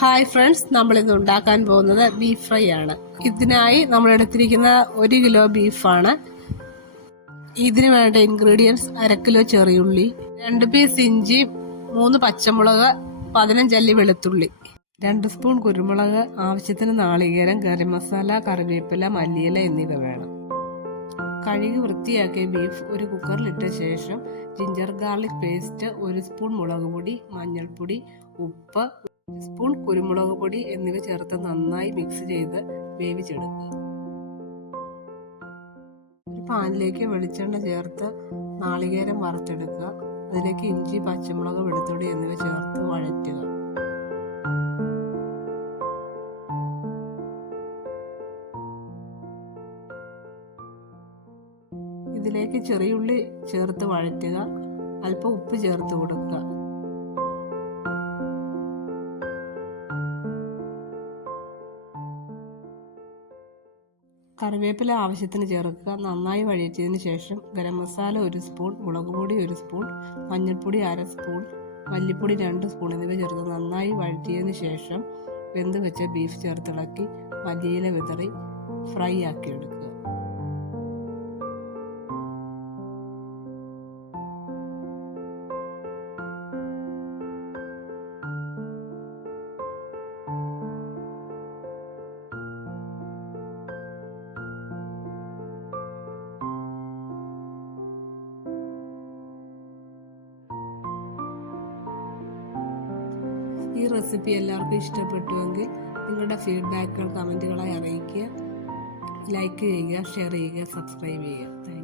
Hi friends, നമ്മളിന്ന് ഉണ്ടാക്കാൻ പോകുന്നത് ബീഫ് ഫ്രൈ ആണ്. ഇതിനായി നമ്മൾ എടുത്തിരിക്കുന്ന 1 കിലോ ബീഫാണ്. ഇതിന് വേണ്ട ഇൻഗ്രീഡിയൻസ്: 1/2 കിലോ ചെറിയുള്ളി, 2 പീസ് ഇഞ്ചി, 3 പച്ചമുളക്, 15 അല്ലി വെളുത്തുള്ളി, 2 സ്പൂൺ കുരുമുളക്, ആവശ്യത്തിന് നാളികേരം, ഗരം മസാല, കറിവേപ്പില, മല്ലിയില എന്നിവ വേണം. കഴുകി വൃത്തിയാക്കിയ ബീഫ് ഒരു കുക്കറിലിട്ട ശേഷം ജിഞ്ചർ ഗാർലിക് പേസ്റ്റ്, 1 സ്പൂൺ മുളക് പൊടി, മഞ്ഞൾപ്പൊടി, ഉപ്പ്, 1 സ്പൂൺ കുരുമുളക് പൊടി എന്നിവ ചേർത്ത് നന്നായി മിക്സ് ചെയ്ത് വേവിച്ചെടുക്കുക. ഒരു പാനിലേക്ക് വെളിച്ചെണ്ണ ചേർത്ത് നാളികേരം വറുത്തെടുക്കുക. അതിലേക്ക് ഇഞ്ചി, പച്ചമുളക്, വെളുത്തുള്ളി എന്നിവ ചേർത്ത് വഴറ്റുക. ഇതിലേക്ക് ചെറിയുള്ളി ചേർത്ത് വഴറ്റുക. അല്പം ഉപ്പ് ചേർത്ത് കൊടുക്കുക. കറിവേപ്പില ആവശ്യത്തിന് ചേർക്കുക. നന്നായി വഴറ്റിയതിന് ശേഷം ഗരം മസാല 1 സ്പൂൺ, മുളക് പൊടി 1 സ്പൂൺ, മഞ്ഞൾപ്പൊടി 1/2 സ്പൂൺ, മല്ലിപ്പൊടി 2 സ്പൂൺ എന്നിവ ചേർത്ത് നന്നായി വഴറ്റിയതിന് ശേഷം വെന്ത് വെച്ച ബീഫ് ചേർത്തിളക്കി മല്ലിയില വിതറി ഫ്രൈ ആക്കിയെടുക്കുക. ഈ റെസിപ്പി എല്ലാവർക്കും ഇഷ്ടപ്പെട്ടുവെങ്കിൽ നിങ്ങളുടെ ഫീഡ്ബാക്കുകൾ കമൻറ്റുകളായി അറിയിക്കുക. ലൈക്ക് ചെയ്യുക, ഷെയർ ചെയ്യുക, സബ്സ്ക്രൈബ് ചെയ്യുക.